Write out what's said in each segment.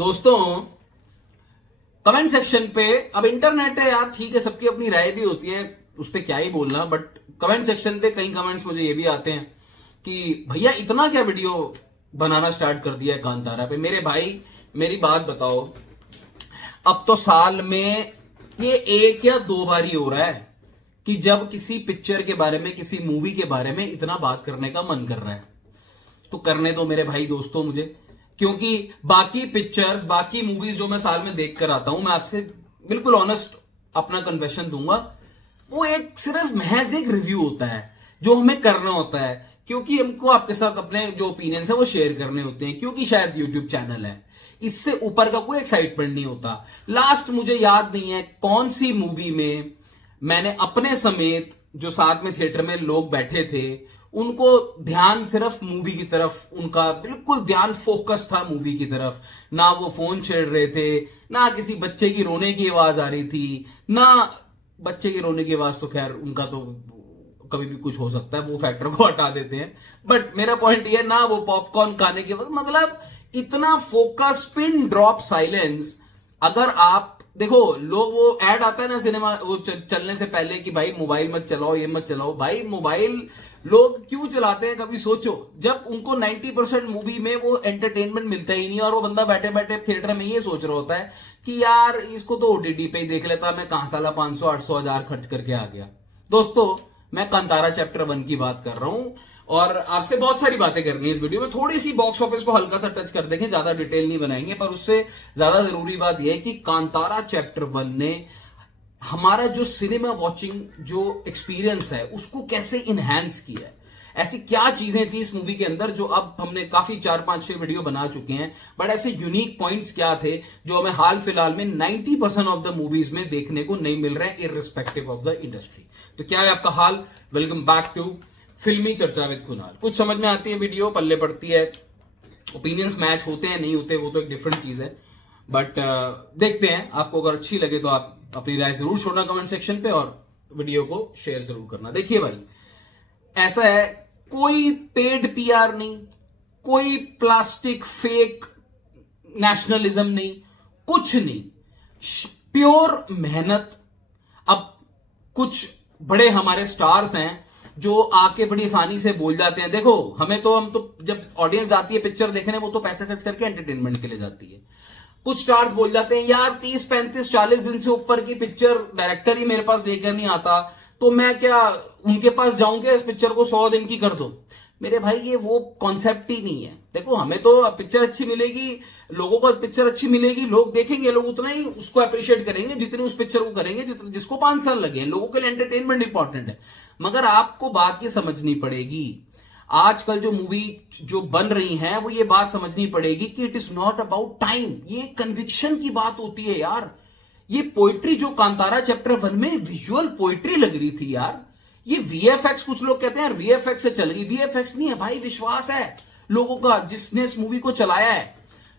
दोस्तों, comment section पे अब इंटरनेट है यार, ठीक है, सबकी अपनी राय भी होती है, उस पर क्या ही बोलना। बट कमेंट सेक्शन पे कई कमेंट्स मुझे ये भी आते हैं कि भैया इतना क्या वीडियो बनाना स्टार्ट कर दिया है कांतारा पे। मेरे भाई मेरी बात बताओ, अब तो साल में ये एक या दो बार ही हो रहा है कि जब किसी पिक्चर के बारे में, किसी मूवी के बारे में इतना बात करने का मन कर रहा है। तो करने दो मेरे भाई दोस्तों मुझे, क्योंकि बाकी पिक्चर्स, बाकी मूवीज जो मैं साल में देख कर आता हूं, मैं आपसे बिल्कुल ऑनेस्ट अपना कन्फेशन दूंगा, वो एक सिर्फ महज एक रिव्यू होता है जो हमें करना होता है, क्योंकि हमको आपके साथ अपने जो ओपिनियंस है वो शेयर करने होते हैं, क्योंकि शायद यूट्यूब चैनल है। इससे ऊपर का कोई एक्साइटमेंट नहीं होता। लास्ट मुझे याद नहीं है कौन सी मूवी में मैंने अपने समेत, जो साथ में थिएटर में लोग बैठे थे, उनको ध्यान सिर्फ मूवी की तरफ, उनका बिल्कुल ध्यान फोकस था मूवी की तरफ। ना वो फोन छेड़ रहे थे, ना किसी बच्चे की रोने की आवाज आ रही थी, ना बच्चे की रोने की आवाज तो खैर उनका तो कभी भी कुछ हो सकता है, वो फैक्टर को हटा देते हैं। बट मेरा पॉइंट ये, ना वो पॉपकॉर्न खाने के वक्त, मतलब इतना फोकस, पिन ड्रॉप साइलेंस। अगर आप देखो, लोग वो ऐड आता है ना सिनेमा वो चलने से पहले कि भाई मोबाइल मत चलाओ, ये मत चलाओ। भाई मोबाइल लोग क्यों चलाते हैं कभी सोचो, जब उनको 90% मूवी में वो एंटरटेनमेंट मिलता ही नहीं, और वो बंदा बैठे बैठे थिएटर में ये सोच रहा होता है कि यार इसको तो ओटीटी पे ही देख लेता, मैं कहां साला 500 800 हजार खर्च करके आ गया। दोस्तों, मैं कांतारा चैप्टर 1 की बात कर रहा हूं, और आपसे बहुत सारी बातें करनी है इस वीडियो में। थोड़ी सी बॉक्स ऑफिस को हल्का सा टच कर देंगे, ज्यादा डिटेल नहीं बनाएंगे, पर उससे ज्यादा जरूरी बात यह है कि कांतारा चैप्टर 1 ने हमारा जो सिनेमा वॉचिंग जो एक्सपीरियंस है उसको कैसे इनहैंस किया है। ऐसी क्या चीजें थी इस मूवी के अंदर जो अब हमने काफी 4 5 6 वीडियो बना चुके हैं, बट ऐसे यूनिक पॉइंट्स क्या थे जो हमें हाल फिलहाल में 90% ऑफ द मूवीज में देखने को नहीं मिल रहे हैं, इररिस्पेक्टिव ऑफ द इंडस्ट्री। तो क्या है आपका हाल? वेलकम बैक टू फिल्मी चर्चा विद कुणाल। कुछ समझ में आती है वीडियो, पल्ले पड़ती है, ओपिनियंस मैच होते हैं नहीं होते, वो तो एक डिफरेंट चीज है। बट देखते हैं, आपको अगर अच्छी लगे तो आप अपनी राय जरूर छोड़ना कमेंट सेक्शन पे, और वीडियो को शेयर जरूर करना। देखिए भाई, ऐसा है, कोई पेड पीआर नहीं, कोई प्लास्टिक फेक नेशनलिज्म नहीं, कुछ नहीं, प्योर मेहनत। अब कुछ बड़े हमारे स्टार्स हैं जो आके बड़ी आसानी से बोल जाते हैं, देखो हम तो जब ऑडियंस जाती है पिक्चर देखने, वो तो पैसा खर्च करके एंटरटेनमेंट के लिए जाती है। कुछ स्टार्स बोल जाते हैं, यार 30 35 40 दिन से ऊपर की पिक्चर डायरेक्टर ही मेरे पास लेकर नहीं आता, तो मैं क्या उनके पास जाऊंगा, इस पिक्चर को 100 दिन की कर दो। मेरे भाई ये वो कॉन्सेप्ट ही नहीं है। देखो, हमें तो पिक्चर अच्छी मिलेगी, लोगों को पिक्चर अच्छी मिलेगी, लोग देखेंगे, लोग उतना ही उसको अप्रिशिएट करेंगे जितने उस पिक्चर को करेंगे जिसको 5 साल लगे। लोगों के लिए एंटरटेनमेंट इंपॉर्टेंट है, मगर आपको बात ये समझनी पड़ेगी, आजकल जो मूवी जो बन रही हैं वो ये बात समझनी पड़ेगी कि it is not about time, ये कन्विक्शन की बात होती है यार। ये पोइट्री जो कांतारा चैप्टर 1 में विजुअल पोइट्री लग रही थी यार, ये वीएफएक्स, कुछ लोग कहते हैं यार वीएफएक्स से चल गई, वीएफएक्स नहीं है भाई, विश्वास है लोगों का जिसने इस मूवी को चलाया है,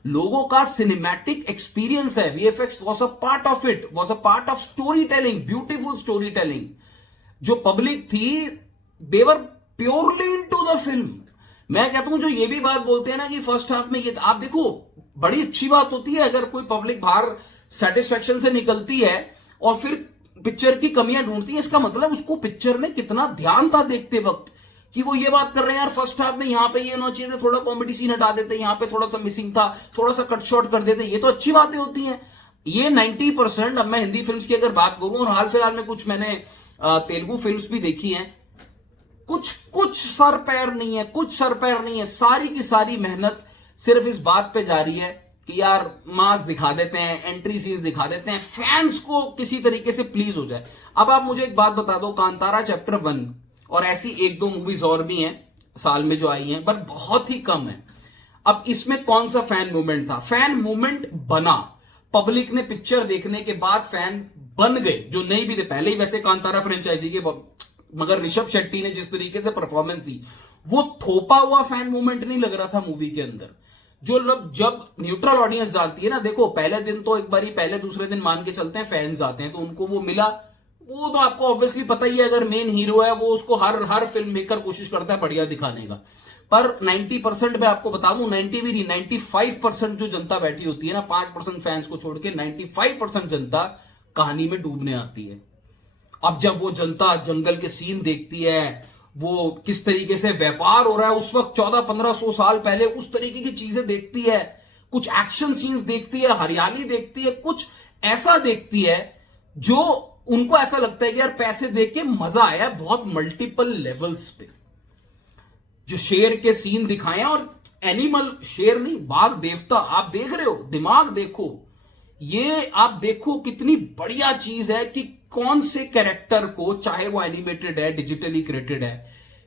लोगों का सिनेमैटिक एक्सपीरियंस है। VFX was a part of it, was a part of story telling, beautiful story telling. जो पब्लिक थी, देवर प्योरली इनटू द फिल्म। मैं कहता हूं जो ये भी बात बोलते हैं ना कि फर्स्ट हाफ में ये, आप देखो बड़ी अच्छी बात होती है अगर कोई पब्लिक बाहर सेटिस्फेक्शन से निकलती है और फिर पिक्चर की कमियां ढूंढती है, इसका मतलब उसको पिक्चर में कितना ध्यान था देखते वक्त, कि वो ये बात कर रहे हैं यार फर्स्ट हाफ में यहां पे ये होना चाहिए था, थोड़ा कॉमेडी सीन हटा देते, यहां पे थोड़ा सा मिसिंग था, थोड़ा सा कट शॉट कर देते। ये तो अच्छी बातें होती हैं। ये 90%, अब मैं हिंदी फिल्म्स की अगर बात करूं, और हाल फिलहाल में कुछ मैंने तेलुगु फिल्म्स भी देखी हैं, कुछ सर पैर नहीं है, कुछ सर पैर नहीं है। सारी की सारी मेहनत सिर्फ इस बात पे जा रही है कि यार मास दिखा देते हैं, एंट्री सीन्स दिखा देते हैं, फैंस को किसी तरीके से प्लीज हो जाए। अब आप मुझे एक बात बता दो, कांतारा चैप्टर 1 और ऐसी 1 2 मूवीज और भी हैं साल में जो आई हैं, पर बहुत ही कम है। अब इसमें कौन सा फैन मूवमेंट था? फैन मूवमेंट बना, पब्लिक ने पिक्चर देखने के बाद फैन बन गए, जो नहीं भी थे पहले ही वैसे कांतारा फ्रेंचाइजी के, मगर ऋषभ शेट्टी ने जिस तरीके से परफॉर्मेंस दी, वो थोपा हुआ फैन मूवमेंट नहीं लग रहा था मूवी के अंदर। जो लोग, जब न्यूट्रल ऑडियंस जाती है ना, देखो पहले दिन तो एक बार ही, पहले दूसरे दिन मान के चलते हैं फैंस आते हैं, तो उनको वो मिला, वो तो आपको ऑब्वियसली पता ही है, अगर मेन हीरो है वो उसको हर फिल्म मेकर कोशिश करता है बढ़िया दिखाने का। पर 90% में आपको बता दूं, 90 भी नहीं, 95% जो जनता बैठी होती है ना, 5% फैंस को छोड़ के 95% जनता कहानी में डूबने आती है। अब जब वो जनता जंगल के सीन देखती है, वो किस तरीके से व्यापार हो रहा है उस वक्त 1400-1500 साल पहले, उस तरीके की चीजें देखती है, कुछ एक्शन सीन्स देखती है, हरियाली देखती है, कुछ ऐसा देखती है जो उनको ऐसा लगता है कि यार पैसे देख के मजा आया बहुत मल्टीपल लेवल्स पे। जो शेर के सीन दिखाए, और एनिमल, शेर नहीं, बाघ देवता, आप देख रहे हो, दिमाग देखो, ये आप देखो कितनी बढ़िया चीज है कि कौन से कैरेक्टर को, चाहे वो एनिमेटेड है, डिजिटली क्रिएटेड है,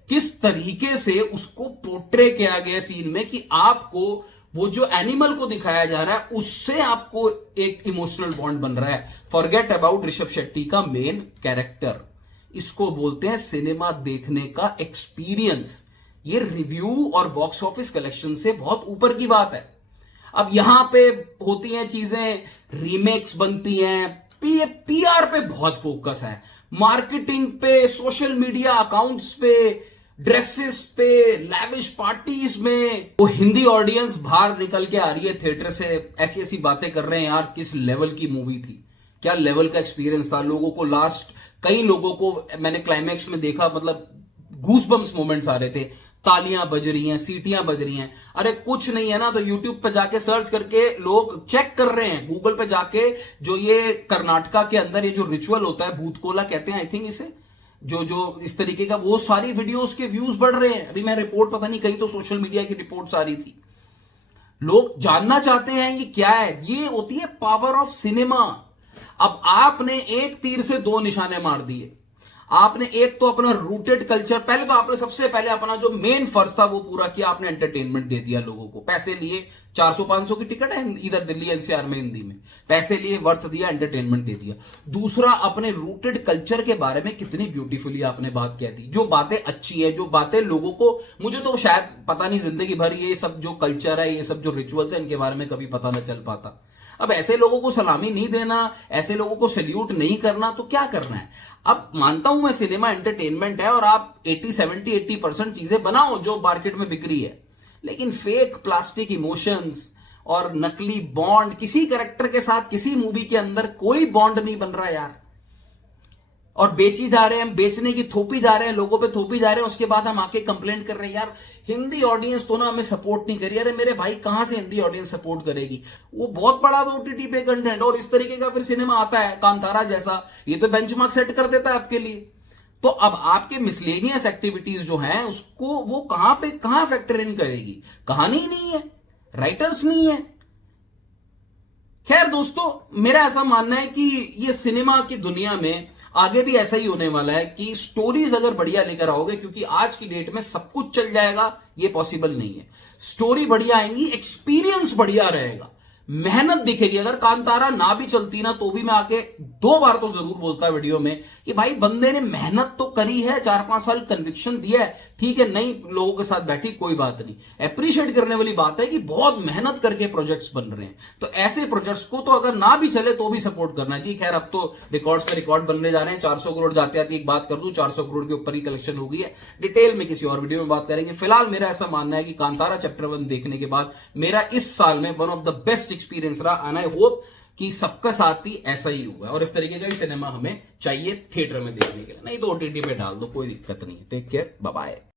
किस तरीके से उसको पोर्ट्रे किया गया सीन में कि आपको वो जो एनिमल को दिखाया जा रहा है उससे आपको एक इमोशनल बॉन्ड बन रहा है। फॉरगेट अबाउट ऋषभ शेट्टी का मेन कैरेक्टर, इसको बोलते हैं सिनेमा देखने का एक्सपीरियंस। ये रिव्यू और बॉक्स ऑफिस कलेक्शन से बहुत ऊपर की बात है। अब यहां पे होती हैं चीजें, रीमेक्स बनती हैं, पीआर पे बहुत फोकस है, मार्केटिंग पे, सोशल मीडिया अकाउंट्स पे, ड्रेसेस पे, लैविश पार्टीज में। वो हिंदी ऑडियंस बाहर निकल के आ रही है थिएटर से, ऐसी ऐसी बातें कर रहे हैं, यार किस लेवल की मूवी थी, क्या लेवल का एक्सपीरियंस था। लोगों को लास्ट, कई लोगों को मैंने क्लाइमैक्स में देखा, मतलब गूसबम्स मोमेंट्स आ रहे थे, तालियां बज रही हैं, सीटियां बज रही हैं। अरे कुछ नहीं है ना तो यूट्यूब पे जाके सर्च करके लोग चेक कर रहे हैं, गूगल पे जाके, जो ये कर्नाटका के अंदर ये जो रिचुअल होता है, भूतकोला कहते हैं आई थिंक इसे, जो इस तरीके का, वो सारी वीडियोस के व्यूज बढ़ रहे हैं। अभी मैं रिपोर्ट, पता नहीं कहीं तो सोशल मीडिया की रिपोर्ट आ रही थी, लोग जानना चाहते हैं ये क्या है। ये होती है पावर ऑफ सिनेमा। अब आपने एक तीर से दो निशाने मार दिए। आपने एक तो अपना रूटेड कल्चर, पहले तो आपने सबसे पहले अपना जो मेन फर्ज था वो पूरा किया, आपने एंटरटेनमेंट दे दिया लोगों को। पैसे लिए, 400-500 की टिकट है इधर दिल्ली एनसीआर में हिंदी में, पैसे लिए, वर्थ दिया, एंटरटेनमेंट दे दिया। दूसरा, अपने रूटेड कल्चर के बारे में कितनी ब्यूटीफुली आपने बात कह दी, जो बातें अच्छी है, जो बातें लोगों को, मुझे तो शायद पता नहीं जिंदगी भर ये सब जो कल्चर है, ये सब जो रिचुअल्स है, इनके बारे में कभी पता ना चल पाता। अब ऐसे लोगों को सलामी नहीं देना, ऐसे लोगों को सैल्यूट नहीं करना, तो क्या करना है। अब मानता हूं मैं सिनेमा एंटरटेनमेंट है और आप 80% चीजें बनाओ जो मार्केट में बिक रही है, लेकिन फेक प्लास्टिक इमोशंस और नकली बॉन्ड, किसी कैरेक्टर के साथ किसी मूवी के अंदर कोई बॉन्ड नहीं बन रहा यार, और बेची जा रहे हैं, बेचने की थोपी जा रहे हैं, लोगों पे थोपी जा रहे हैं। उसके बाद हम आके कंप्लेंट कर रहे हैं यार हिंदी ऑडियंस तो ना हमें सपोर्ट नहीं करी। अरे मेरे भाई, कहां से हिंदी ऑडियंस सपोर्ट करेगी, वो बहुत बड़ा ओटीटी पे कंटेंट, और इस तरीके का फिर सिनेमा आता है कांतारा जैसा, ये तो बेंचमार्क सेट कर देता है आपके लिए। तो अब आपके मिसलेनियस एक्टिविटीज जो हैं उसको वो कहां फैक्टर इन करेगी। कहानी ही नहीं है, राइटर्स नहीं है। खैर दोस्तों, मेरा ऐसा मानना है कि ये सिनेमा की दुनिया में आगे भी ऐसा ही होने वाला है कि स्टोरीज अगर बढ़िया लेकर आओगे, क्योंकि आज की डेट में सब कुछ चल जाएगा ये पॉसिबल नहीं है। स्टोरी बढ़िया आएंगी, एक्सपीरियंस बढ़िया रहेगा, मेहनत दिखेगी। अगर कांतारा ना भी चलती ना तो भी मैं आके 2 बार तो जरूर बोलता वीडियो में कि भाई बंदे ने मेहनत तो करी है, 4-5 साल कन्विक्शन दिया है, ठीक है, नहीं लोगों के साथ बैठी, कोई बात नहीं, अप्रिशिएट करने वाली बात है कि बहुत मेहनत करके प्रोजेक्ट्स बन रहे हैं। तो ऐसे प्रोजेक्ट्स को तो अगर ना भी चले तो भी सपोर्ट करना चाहिए। खैर अब तो रिकॉर्ड्स पे रिकॉर्ड बनने जा रहे हैं, 400 करोड़ जाते आते एक बात कर दूं, 400 करोड़ के ऊपर ही कलेक्शन हो गई है। डिटेल में किसी और वीडियो में बात करेंगे। फिलहाल मेरा ऐसा मानना है कि कांतारा चैप्टर 1 देखने के बाद मेरा इस साल में one of the best experience रहा, एंड आई होप कि सबका साथ ही ऐसा ही हुआ, और इस तरीके का ही सिनेमा हमें चाहिए थिएटर में देखने के लिए। नहीं तो ओटीटी पे डाल दो, कोई दिक्कत नहीं है। Take care, bye bye.